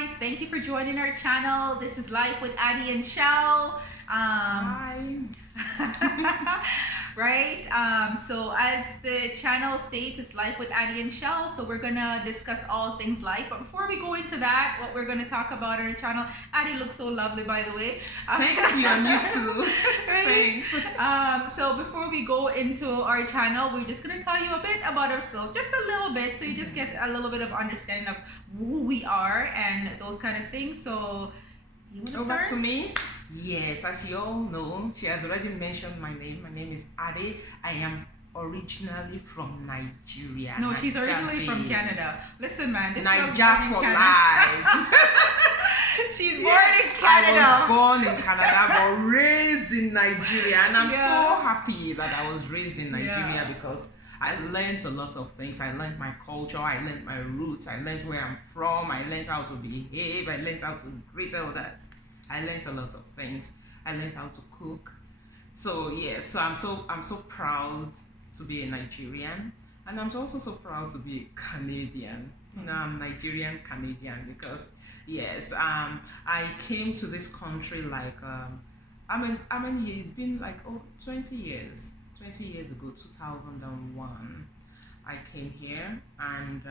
guys, thank you for joining our channel. This is Life with Ade and Shell. Hi. Right? So as the channel states, it's Life with Ade and Shell. So we're gonna discuss all things life. But before we go into that, what we're gonna talk about on our channel, Ade looks so lovely, by the way. Thank you, and you too. Right? Thanks. So before we go into our channel, we're just gonna tell you a bit about ourselves, just a little bit, so you just get a little bit of understanding of who we are and those kind of things. So you wanna Over start? to me. Yes, as you all know, she has already mentioned my name. My name is Ade. I am originally from Nigeria. No, she's Naija originally from babe. Canada. Listen, man, this girl's Naija born in for Canada. life. She's born in Canada. I was born in Canada but raised in Nigeria, and I'm Yeah. so happy that I was raised in Nigeria Yeah. because I learned a lot of things. I learned my culture, I learned my roots, I learned where I'm from, I learned how to behave, I learned how to greet others. I learned a lot of things. I learned how to cook. So yes, so I'm so proud to be a Nigerian, and I'm also so proud to be a Canadian. No, I'm Nigerian Canadian because yes, I came to this country like I mean it's been like 20 years. 20 years ago, 2001, I came here, and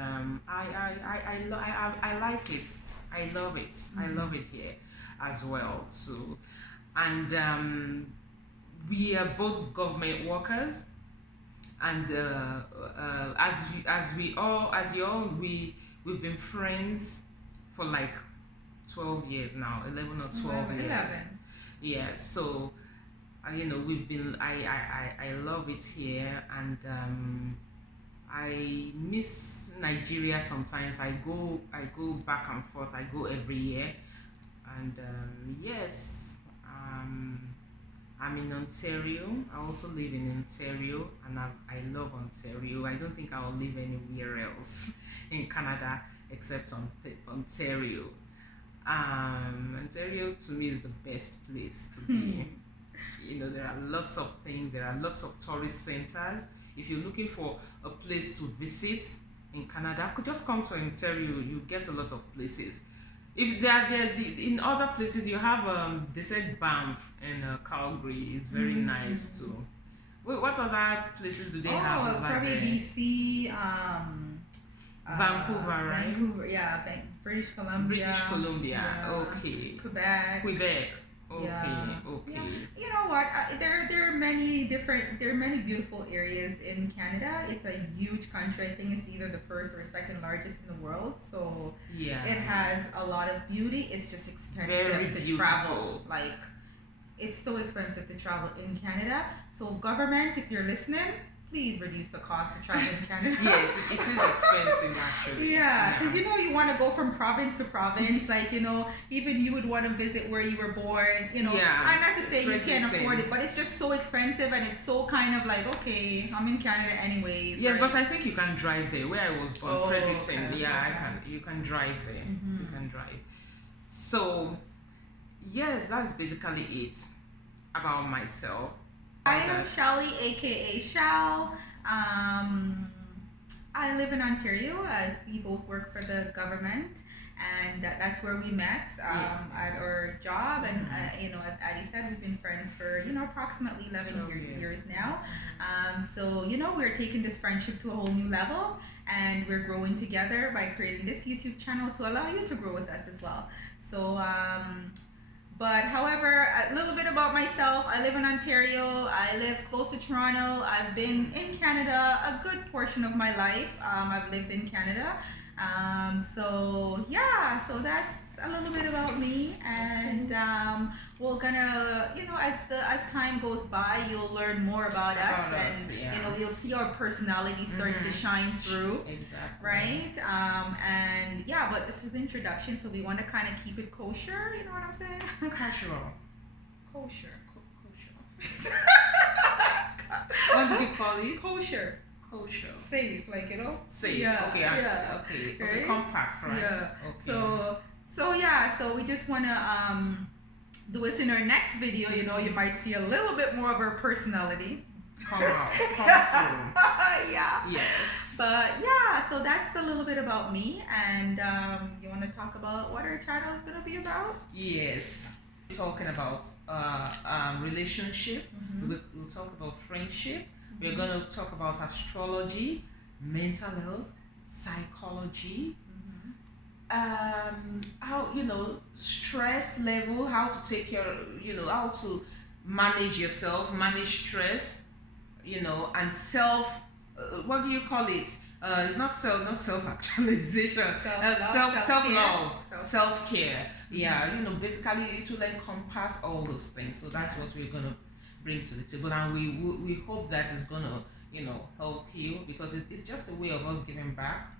I like it. I love it. I love it here as well too. And we are both government workers, and as you all, we've been friends for like 12 years now, 11 or 12 years. 11. Yes, so you know, we've been I love it here, and I miss Nigeria sometimes. I go back and forth. I go every year, and yes, I'm in Ontario. I also live in Ontario, and I love Ontario. I don't think I will live anywhere else in Canada except Ontario. Ontario to me is the best place to be. You know, there are lots of things. There are lots of tourist centers. If you're looking for a place to visit in Canada, could just come to Ontario. You get a lot of places. If they are there in other places, you have they said Banff and Calgary is very nice too. Wait, what other places do they have? Oh, over probably there? BC, Vancouver, right? Vancouver, yeah, British Columbia. British Columbia. Yeah. Okay. Quebec. Quebec. Okay. Yeah. Okay. Yeah. You know what? There are many beautiful areas in Canada. It's a huge country. I think it's either the first or second largest in the world. So Yeah. it has a lot of beauty. It's just expensive Very to beautiful. travel. Like, it's so expensive to travel in Canada. So government, if you're listening, please reduce the cost to travel in Canada. Yes, it is expensive actually. Yeah, because you know, you want to go from province to province. Like, you know, even you would want to visit where you were born. You know, Yeah, I'm not to say you can't Fredericton. afford it, but it's just so expensive, and it's so kind of like, okay, I'm in Canada anyways. Yes, right? but I think you can drive there. Where I was born, Oh, Fredericton. okay, Yeah, okay. you can drive there. You can drive. So, yes, that's basically it about myself. I am Shelly, aka Shell. I live in Ontario, as we both work for the government, and that's where we met at our job. And you know, as Ade said, we've been friends for approximately 11 years now. So you know, we're taking this friendship to a whole new level, and we're growing together by creating this YouTube channel to allow you to grow with us as well. So but however, a little bit about myself. I live in Ontario. I live close to Toronto. I've been in Canada a good portion of my life. I've lived in Canada. So yeah, so that's a little bit about me. And we're gonna, you know, as time goes by, you'll learn more about us, and you know, you'll see our personality starts to shine through. Exactly. Right? And yeah, but this is the introduction, so we want to kind of keep it kosher, you know what I'm saying? Casual. Kosher. Kosher. What did you call it? Kosher. Kosher. Safe, like, you know? Safe. Yeah. Okay. Yeah. Okay. Right? Okay. Compact, right? Yeah. Okay. So yeah, so we just want to do this in our next video. You know, you might see a little bit more of our personality. come out, come through. Yeah. Yes. But yeah, so that's a little bit about me. And you want to talk about what our channel is going to be about? Yes. Talking about relationship. Mm-hmm. We'll talk about friendship. We're going to talk about astrology, mental health, psychology, how, stress level, how to take care, how to manage yourself, manage stress, and what do you call it? It's not self actualization, self love, self care. Yeah, basically it will encompass all those things. So that's what we're gonna bring to the table, and we hope that it's gonna help you, because it's just a way of us giving back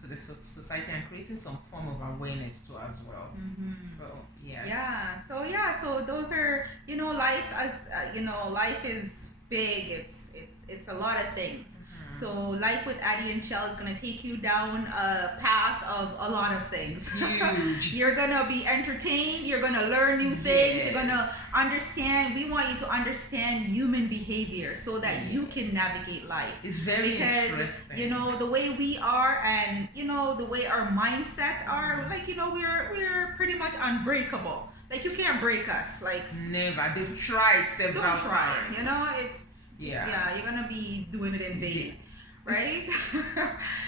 to the society and creating some form of awareness too as well. So so those are life, as life is big. It's a lot of things. So life with Ade and Shell is going to take you down a path of a lot of things. Huge. You're going to be entertained. You're going to learn new things. You're going to understand. We want you to understand human behavior so that you can navigate life. It's very interesting. The way we are, and the way our mindset are, we're pretty much unbreakable. Like, you can't break us. Like, never. They've tried several times. Don't try. It's you're gonna be doing it in vain, right?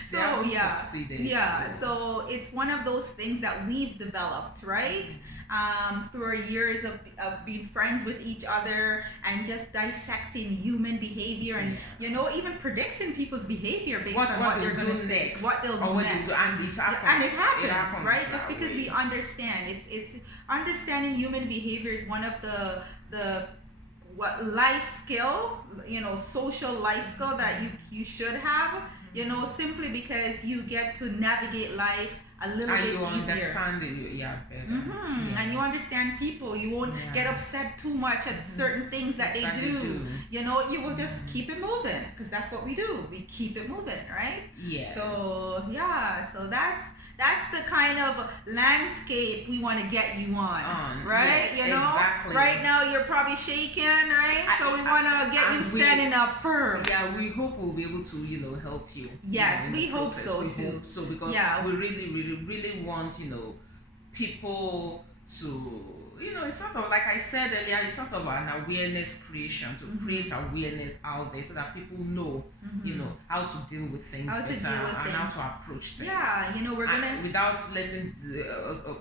So so it's one of those things that we've developed, right? Through our years of being friends with each other and just dissecting human behavior and even predicting people's behavior based on what they're gonna say, next, what they'll do next. And it happens, right? Just because we understand, it's understanding human behavior is one of the life skill, social life skill that you should have, simply because you get to navigate life a little bit easier. Understand it, better. And you understand people. You won't get upset too much at certain things that they do. You will just keep it moving, because that's what we do. We keep it moving, right? Yes. So that's the kind of landscape we want to get you on, right? Yes, exactly. Right now you're probably shaking, right? So we want to get you standing up firm. Yeah, we hope we'll be able to, help you. Yes, we hope so too. Hope so, because we really, really, really want, people to, it's sort of, like I said earlier, it's sort of an awareness creation, to create awareness out there so that people know, how to deal with things better and how to approach things. Yeah, we're gonna, without letting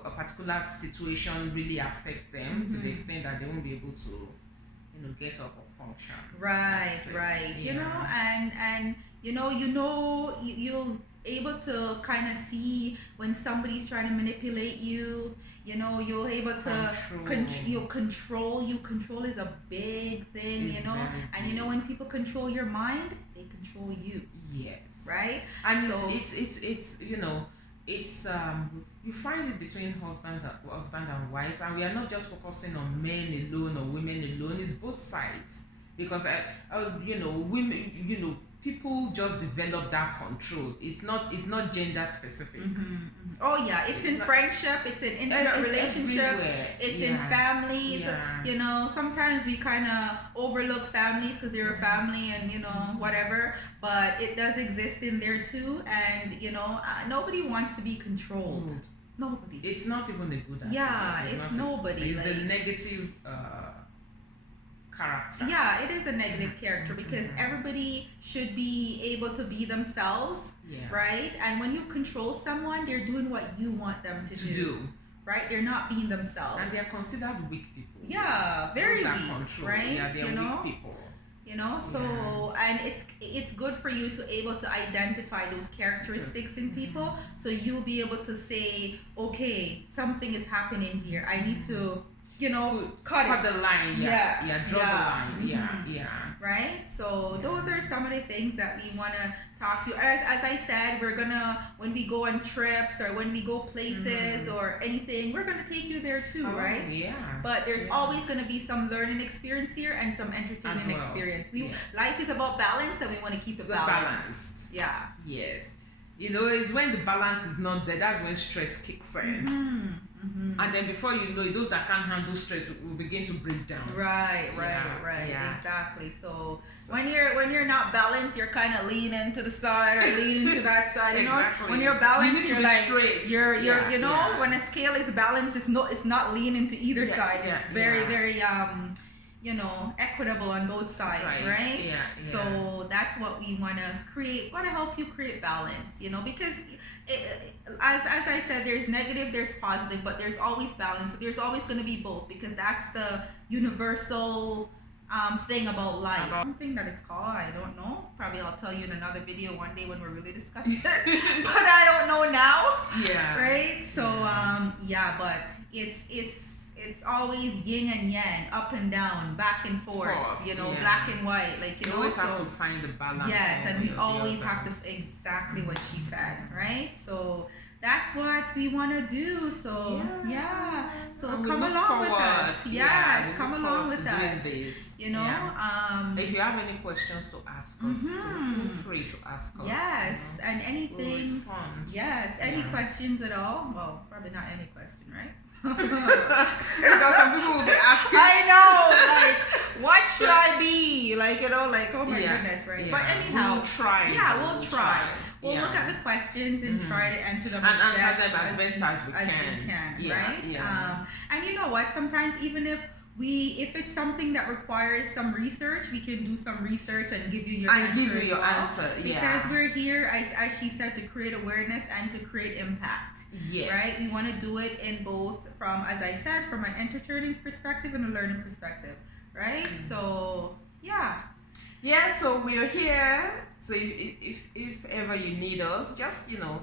a particular situation really affect them to the extent that they won't be able to, get up or function. Right. And you'll able to kind of see when somebody's trying to manipulate you. You're able to control. Control is a big thing, and when people control your mind, they control you. Yes. Right? And so it's you find it between husband and wives, and we are not just focusing on men alone or women alone. It's both sides, because women, people just develop that control. It's not gender specific. Oh yeah, it's in friendship, it's in intimate relationships, it's in families. Sometimes we kind of overlook families because they're a family and whatever, but it does exist in there too. And nobody wants to be controlled. Nobody. It's not even a good attitude. Yeah, it's nobody. It's a negative character. Yeah, it is a negative character, because everybody should be able to be themselves, right? And when you control someone, they're doing what you want them to do. Right? They're not being themselves. And they are considered weak people. Yeah, very weak, control. Right? Yeah, they are weak people. And it's good for you to able to identify those characteristics in people, so you'll be able to say, okay, something is happening here. I need to cut the line, draw the line, right? So those are some of the things that we want to talk to. As I said, we're gonna, when we go on trips or when we go places or anything, we're gonna take you there too, right? Yeah. But there's always gonna be some learning experience here and some entertaining experience. Life is about balance, and we want to keep it balanced. Yeah. Yes. You know, it's when the balance is not there, that's when stress kicks in. And then before you know it, those that can't handle stress will begin to break down. Right, exactly. So when you're not balanced, you're kind of leaning to the side or leaning to that side. You know, when you're balanced, you're like straight. You're you know, when a scale is balanced, it's not leaning to either side. It's very you know, equitable on both sides, right? So that's what we want to create. Want to help you create balance, you know, because as I said, there's negative, there's positive, but there's always balance. There's always going to be both, because that's the universal thing about life. Something that it's called, I don't know. Probably I'll tell you in another video one day when we're really discussing it. But I don't know now. Right? So but it's always yin and yang, up and down, back and forth, you know, black and white, like, you know, always have to find the balance. Yes, and we always have to, exactly what she said, right? So that's what we want to do. So so come along with us. Yes, come along with us. This. You know, if you have any questions to ask us, feel free to ask us. Yes, you know. and anything. We'll respond. Yes, any questions at all? Well, probably not any question, right? Because some people will be asking. I know, like, what should I be? Like, you know, like, oh my goodness, right? But anyhow, we'll try. Yeah, we'll try. We'll look at the questions and try to answer them and answer them as best as we can. Right? And you know what? Sometimes even if it's something that requires some research, we can do some research and give you your answer. Because we're here, as she said, to create awareness and to create impact. Yes. Right? We want to do it in both from, as I said, from an entertaining perspective and a learning perspective. Right? So, Yeah, so we're here. So if ever you need us, just, you know,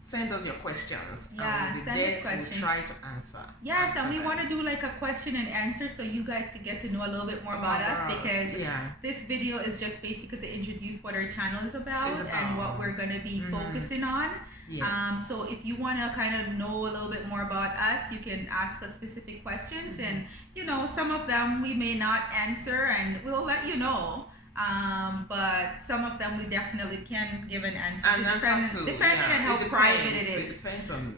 send us your questions. Yeah, send us questions. We'll try to answer. Yes, and we want to do like a question and answer so you guys could get to know a little bit more about us, because this video is just basically to introduce what our channel is about and what we're going to be focusing on. Yes. So if you want to kind of know a little bit more about us, you can ask us specific questions, and you know, some of them we may not answer and we'll let you know. But some of them we definitely can give an answer to, depending on how private it is. It depends on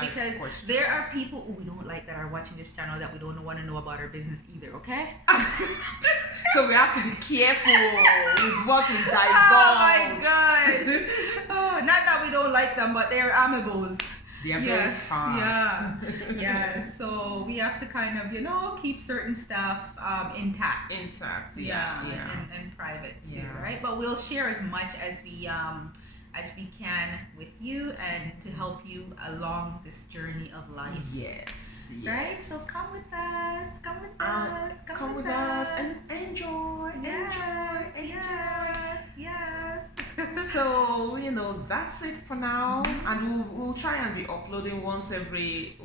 because there are people who we don't like that are watching this channel that we don't want to know about our business either, okay? So we have to be careful with what we divulge. Oh my God. Not that we don't like them, but they're amigos. They are very fast. So we have to kind of, you know, keep certain stuff intact. And private too, right? But we'll share as much as we can with you and to help you along this journey of life. Yes. Right? So come with us. Come with us and enjoy. Yes. So, you know, that's it for now, and we'll try and be uploading once a week.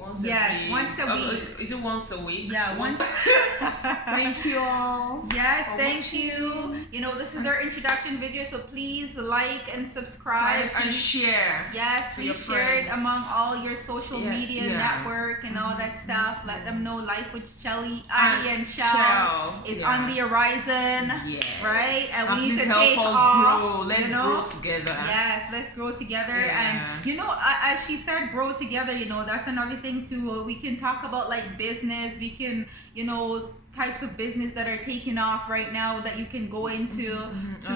Is it once a week? Yeah, once. Thank you all. Yes, thank you. You know, this is their introduction video, so please like and subscribe and share. Yes, please share it among all your social media network and all that stuff. Let them know life with Ade and Shell is on the horizon. Right? And we need to take off. Grow. Let's grow together. Yes, let's grow together. And you know, as she said, grow together. You know, that's another thing too. We can talk about like business. We can, you know, types of business that are taking off right now that you can go into to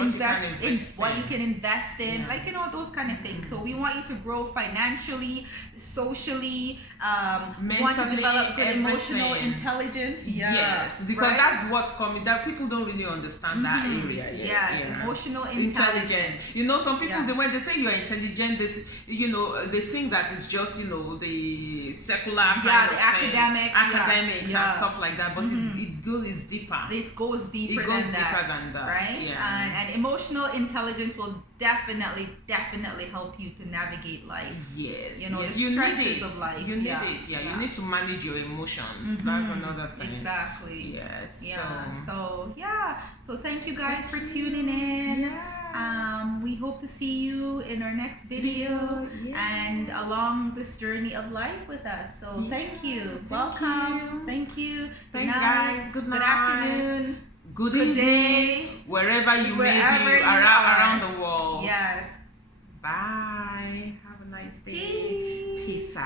invest in what you can invest in, like, you know, those kind of things. So we want you to grow financially, socially, mentally, want to develop good emotional intelligence. Yes, because that's what's coming. That people don't really understand that area yet. Yes, emotional intelligence. You know, some people when they say you are intelligent, they think that it's just, you know, the secular kind of academics and stuff like that, but it goes deeper. It goes deeper than that, right? And emotional intelligence will definitely help you to navigate life. Yes, you know, the stresses of life. You need it. You need to manage your emotions. That's another thing. Exactly. Yes. So thank you guys for tuning in. We hope to see you in our next video and along this journey of life with us. So thank you. Welcome. Thank you. Thanks, guys. Good night. Good afternoon. Good evening, day. Wherever you may be around the world. Yes. Bye. Have a nice day. Peace. Peace out.